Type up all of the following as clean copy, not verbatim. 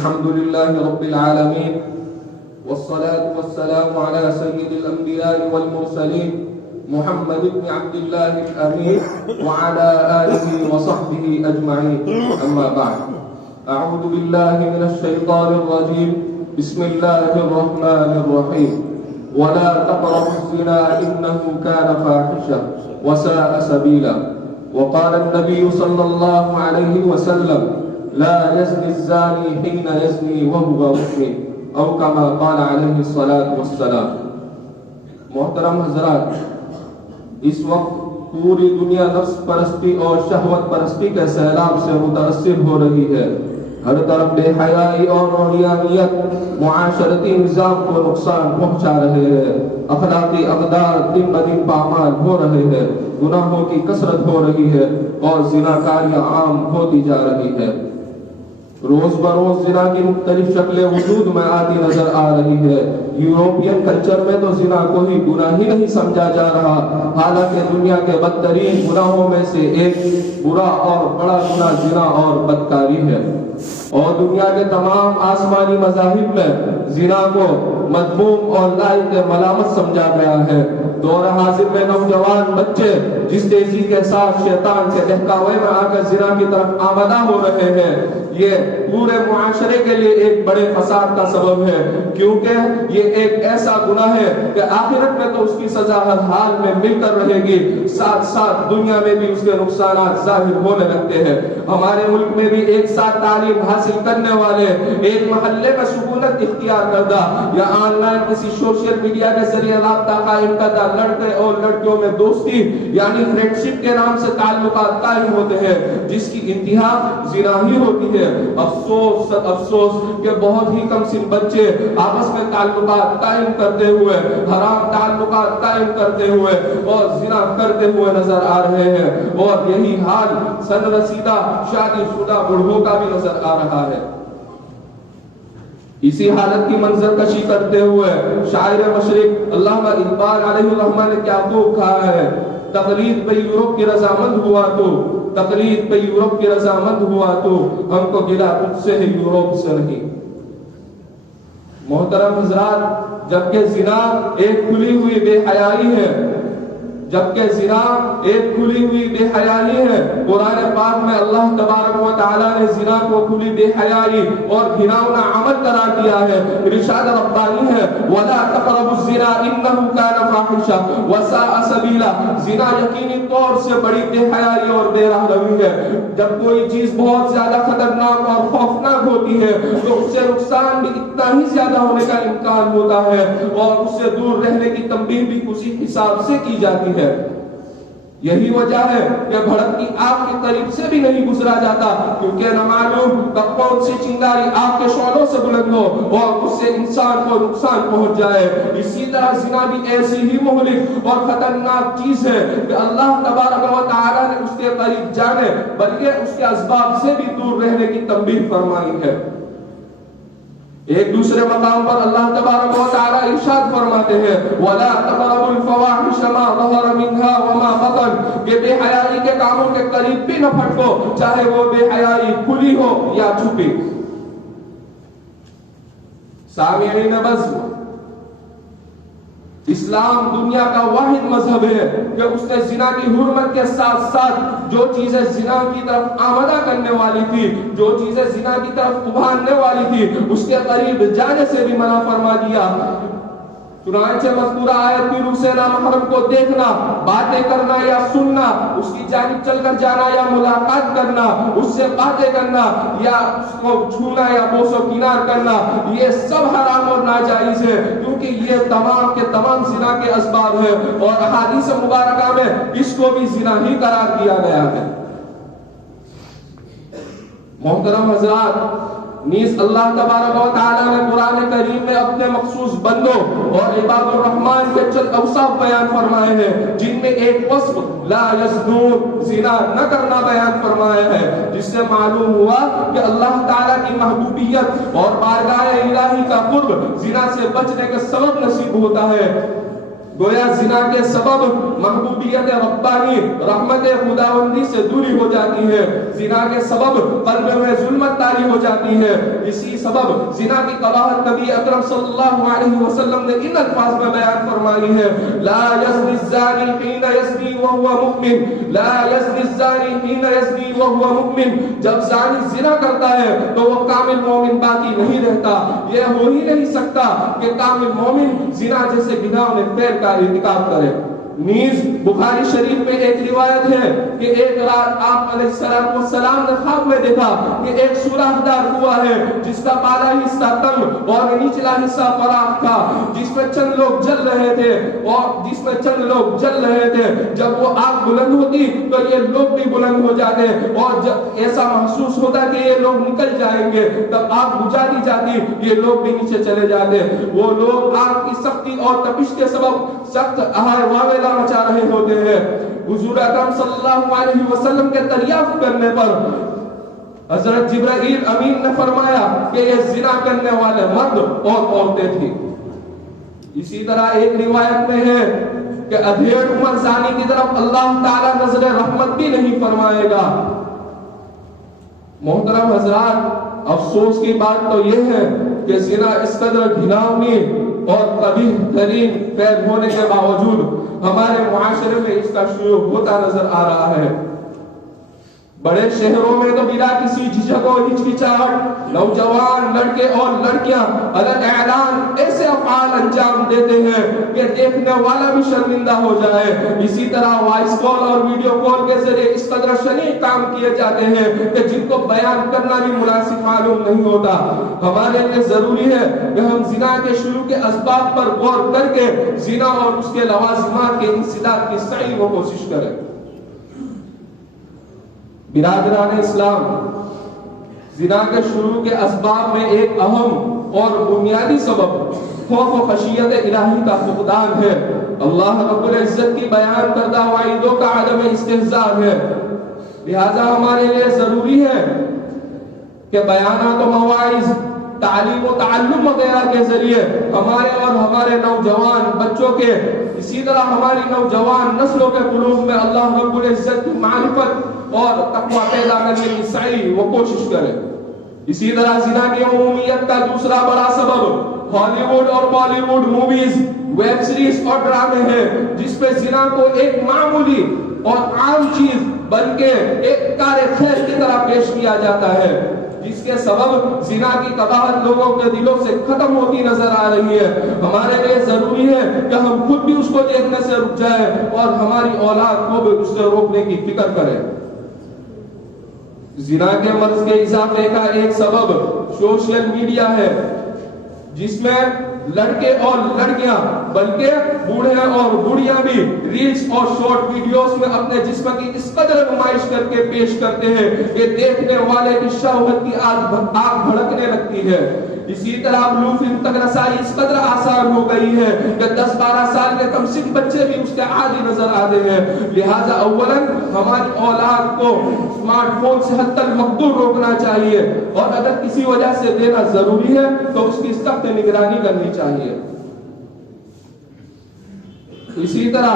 الحمد لله رب العالمين والصلاة والسلام على سيد الأنبياء والمرسلين محمد بن عبد الله الأمين وعلى آله وصحبه أجمعين. أما بعد، أعوذ بالله من الشيطان الرجيم. بسم الله الرحمن الرحيم. ولا تقربوا الزنا إنه كان فاحشة وساء سبيلا. وقال النبي صلى الله عليه وسلم: لا يزني الزاني حين يزني وهو مؤمن، او كما قال علیہ الصلاۃ والسلام. محترم حضرات، اس وقت پوری دنیا نفس پرستی اور شہوت پرستی کے سیلاب سے متاثر ہو رہی ہے. ہر طرف بے حیائی اور عریانیت معاشرتی نظام کو نقصان پہنچا رہے ہیں. اخلاقی اقدار دن بدن پامال ہو رہے ہیں. گناہوں کی کثرت ہو رہی ہے اور زناکاریاں عام ہوتی جا رہی ہے. روز بروز زنا کی مختلف شکلیں وجود میں آتی نظر آ رہی ہے. یورپین کلچر میں تو زنا کو ہی گناہ ہی نہیں سمجھا جا رہا، حالانکہ دنیا کے بدترین گناہوں میں سے ایک برا اور بڑا گناہ زنا اور بدکاری ہے. اور دنیا کے تمام آسمانی مذاہب میں زنا کو مذموم اور لائق ملامت سمجھا گیا ہے. دور حاضر میں نوجوان بچے جس تیزی کے ساتھ شیطان کے بہکاوے میں آ کر زنا کی طرف آمدہ ہو رہے ہیں، یہ پورے معاشرے کے لیے ایک بڑے فساد کا سبب ہے، کیونکہ یہ ایک ایسا گناہ ہے کہ آخرت میں تو اس کی سزا ہر حال میں مل کر رہے گی، ساتھ ساتھ دنیا میں بھی اس کے نقصانات ظاہر ہونے لگتے ہیں. ہمارے ملک میں بھی ایک ساتھ تعلیم حاصل کرنے والے، ایک محلے میں سکونت اختیار کردہ یا آن لائن کسی سوشل میڈیا کے ذریعے رابطہ قائم کردہ لڑکے اور لڑکیوں میں دوستی یعنی فرینڈشپ کے نام سے تعلقات قائم ہوتے ہیں، جس کی انتہا زنا ہی ہوتی ہے. افسوس افسوس کہ بہت ہی کم سن بچے آپس میں تعلقات قائم کرتے ہوئے، حرام تعلقات قائم کرتے ہوئے اور زنا کرتے ہوئے نظر آ رہے ہیں. اور یہی حال سن رسیدہ شادی شدہ بوڑھوں کا بھی نظر آ رہا ہے. اسی حالت کی منظر کشی کرتے ہوئے شاعر مشرق علامہ اقبال علیہ الرحمہ نے کیا خوب کہا ہے: تقلید پہ یورپ کی رضامند ہوا تو، تقلید پہ یورپ کی رضامند ہوا تو، ہم کو گلا تجھ سے ہے یورپ سے نہیں. محترم حضرات، جبکہ زنا ایک کھلی ہوئی بے حیائی ہے، جبکہ زنا ایک کھلی ہوئی بے حیائی ہے، قرآن پاک میں اللہ تبارک و تعالی نے زنا کو کھلی بے حیائی اور گھناؤنا عمل قرار دیا ہے. ارشاد ربانی ہے: وَلَا تَقْرَبُوا الزِّنَا إِنَّهُ كَانَ فَاحِشَةً وَسَاءَ سَبِيلًا. زنا یقینی طور سے بڑی بے حیائی اور بے رحمی ہے. جب کوئی چیز بہت زیادہ خطرناک اور خوفناک ہوتی ہے تو اس سے نقصان بھی اتنا ہی زیادہ ہونے کا امکان ہوتا ہے اور اس سے دور رہنے کی تنبیہ بھی اسی حساب سے کی جاتی ہے. یہی وجہ ہے کہ بھڑکتی آگ کے قریب سے بھی نہیں گزرا جاتا، کیونکہ نہ معلوم کب کون سی چنگاری آگ کے شعلوں سے بلند ہو اور اس سے انسان کو نقصان پہنچ جائے. اسی طرح زنا بھی ایسی ہی مہلک اور خطرناک چیز ہے کہ اللہ تبارک و تعالی نے اس کے قریب جانے بلکہ اس کے اسباب سے بھی دور رہنے کی تنبیہ فرمائی ہے. ایک دوسرے مقام پر اللہ تبارک و تعالی ارشاد فرماتے ہیں: وَلَا تَقْرَبُوا الْفَوَاحِشَ مَا ظَهَرَ مِنْهَا وَمَا بَطَنَ. کہ بے حیائی کے کاموں کے قریب بھی نہ پھٹکو، چاہے وہ بے حیائی کھلی ہو یا چھپی. سامعین بزم، اسلام دنیا کا واحد مذہب ہے کہ اس نے زنا کی حرمت کے ساتھ ساتھ جو چیزیں زنا کی طرف آمدہ کرنے والی تھی، جو چیزیں زنا کی طرف ابھارنے والی تھی، اس کے قریب جانے سے بھی منع فرما دیا. چنانچہ مذکورہ آیت کی روح سے نامحرم کو دیکھنا، باتیں کرنا یا سننا، اس کی جانب چل کر جانا یا ملاقات کرنا، اس سے باتیں کرنا یا اس کو چھونا یا بوس و کنار کرنا، یہ سب حرام اور ناجائز ہے، کیونکہ یہ تمام کے تمام زنا کے اسباب ہیں اور احادیث مبارکہ میں اس کو بھی زنا ہی قرار دیا گیا ہے. محترم حضرات، نیز اللہ تبارک و تعالی نے قرآن کریم میں اپنے مخصوص بندوں اور عباد الرحمن کے چند اوصاف بیان فرمائے ہیں، جن میں ایک وصف لا یزنون، زنا نہ کرنا بیان فرمایا ہے، جس سے معلوم ہوا کہ اللہ تعالی کی محبوبیت اور بارگاہ الہی کا قرب زنا سے بچنے کا سبب نصیب ہوتا ہے. گویا زنا کے سبب محبوبیت ربانی رحمت خداوندی سے دوری ہو جاتی ہے، زنا کے سبب قلب میں ظلمت طاری ہو جاتی ہے۔ اسی سبب زنا کی قباحت نبی اکرم صلی اللہ علیہ وسلم نے ان الفاظ میں بیان فرمائی ہے، لا یزنی الزانی حین یزنی وہو مؤمن، لا یزنی الزانی حین یزنی وہو مؤمن۔ جب زانی زنا کرتا ہے تو وہ کامل مومن باقی نہیں رہتا۔ یہ ہو ہی نہیں سکتا کہ کامل مومن زنا جیسے گناہوں نے پیر کا ارتکاب کرے۔ نیز بخاری شریف میں ایک روایت ہے کہ ایک رات آپ علیہ السلام نے خواب میں دیکھا کہ ایک سوراخ دار کنواں ہے جس کا بالا حصہ تنگ اور نچلا حصہ فراخ تھا، جس میں چند لوگ جل رہے تھے جب وہ آگ بلند ہوتی تو یہ لوگ بھی بلند ہو جاتے، اور جب ایسا محسوس ہوتا کہ یہ لوگ نکل جائیں گے تب آگ بجھا دی جاتی، یہ لوگ بھی نیچے چلے جاتے۔ وہ لوگ آگ کی سختی اور تپش کے سبب سخت واویلا مچا رہے ہوتے ہیں۔ حضور اکرم صلی اللہ علیہ وسلم کے دریافت کرنے پر حضرت جبرائیل امین نے فرمایا کہ یہ زنا کرنے والے مرد اور عورتیں تھیں۔ اسی طرح ایک روایت میں ہے کہ ادھیڑ عمر زانی کی طرف اللہ تعالی نظر رحمت بھی نہیں فرمائے گا۔ محترم حضرات، افسوس کی بات تو یہ ہے کہ زنا اس قدر گھناؤنی اور قبیح ترین فعل ہونے کے باوجود ہمارے معاشرے میں اس کا شیوع ہوتا نظر آ رہا ہے۔ بڑے شہروں میں تو بلا کسی جھجک و ہچکچاہٹ نوجوان لڑکے اور لڑکیاں علن اعلان ایسے افعال انجام دیتے ہیں کہ دیکھنے والا بھی شرمندہ ہو جائے۔ اسی طرح وائس کال اور ویڈیو کال کے ذریعے اس قدر شنیع کام کیے جاتے ہیں کہ جن کو بیان کرنا بھی مناسب معلوم نہیں ہوتا۔ ہمارے لیے ضروری ہے کہ ہم زنا کے شروع کے اسباب پر غور کر کے زنا اور اس کے لوازمات کے انسداد کی سعی و کوشش کریں۔ برادران اسلام، زنا کے شروع کے اسباب میں ایک اہم اور بنیادی سبب خوف و خشیت الہی کا فقدان ہے۔ اللہ رب العزت کی بیان کردہ وعیدوں کا عدم استحضار ہے۔ لہذا ہمارے لیے ضروری ہے کہ بیانات و مواعظ، تعلیم و تعلم وغیرہ کے ذریعے ہمارے اور ہمارے نوجوان بچوں کے، اسی طرح ہماری نوجوان نسلوں کے قلوب میں اللہ رب العزت کی معرفت اور تقوی پیدا کرنے کی سعی و کوشش کریں۔ اسی طرح زنا کی عمومیت کا دوسرا بڑا سبب ہالی ووڈ اور بالی ووڈ موویز، ویب سیریز اور ڈرامے ہیں، جس پہ زنا کو ایک معمولی اور عام چیز بلکہ ایک کار خیر کی طرح پیش کیا جاتا ہے، جس کے سبب زنا کی قباحت لوگوں کے دلوں سے ختم ہوتی نظر آ رہی ہے۔ ہمارے لیے ضروری ہے کہ ہم خود بھی اس کو دیکھنے سے رک جائیں اور ہماری اولاد کو بھی اس سے روکنے کی فکر کریں۔ زنا کے مرض کے اضافے کا ایک سبب سوشل میڈیا ہے، جس میں لڑکے اور لڑکیاں بلکہ بوڑھے اور بوڑھیاں بھی ریلز اور شارٹ ویڈیوز میں اپنے جسم کی اس قدر نمائش کر کے پیش کرتے ہیں کہ دیکھنے والے کی شہوت کی آگ بھڑکنے لگتی ہے۔ اسی طرح بلو فلم تک رسائی اس قدر آسان ہو گئی ہے کہ 10-12 سال کے کم سن بچے بھی اس کے عادی نظر آتے ہیں۔ لہٰذا اولاً ہماری اولاد کو اسمارٹ فون سے حتی المقدور روکنا چاہیے، اور اگر کسی وجہ سے دینا ضروری ہے تو اس کی سخت نگرانی کرنی چاہیے۔ اسی طرح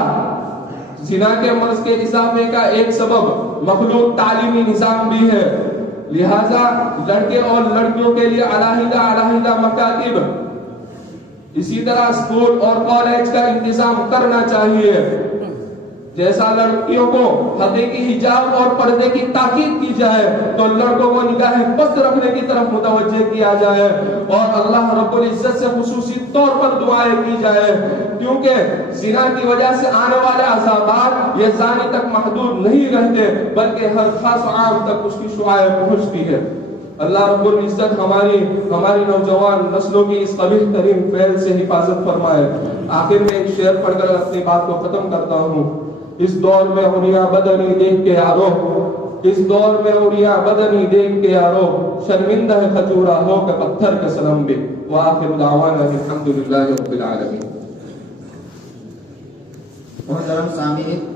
زنا کے مرض کے اضافے کا ایک سبب مخلوط تعلیمی نظام بھی ہے۔ لہذا لڑکے اور لڑکیوں کے لیے علیحدہ مکاتب، اسی طرح اسکول اور کالج کا انتظام کرنا چاہیے۔ جیسا لڑکیوں کو حقیقی حجاب اور پردے کی تاکید کی جائے تو لڑکوں کو نگاہ پست رکھنے کی طرف متوجہ کیا جائے، اور اللہ رب العزت سے خصوصی طور پر دعائیں کی جائے، کیونکہ زنا کی وجہ سے آنے والے عذابات یہ زانی تک محدود نہیں رہتے بلکہ ہر خاص و عام تک اس کی شعاع پہنچتی ہے۔ اللہ رب العزت ہماری نوجوان نسلوں کی اس قبیح ترین فعل سے حفاظت فرمائے۔ آخر میں ایک شعر پڑھ کر اپنی بات کو ختم کرتا ہوں۔ اس دور میں اڑیا بدنی دیکھ کے یارو، اس دور میں اڑیا بدنی دیکھ کے یارو، شرمندہ ہے کھجورا ہو کہ پتھر کے صنم بھی۔ وآخر دعوانا الحمدللہ رب العالمین۔ محترم سامعین،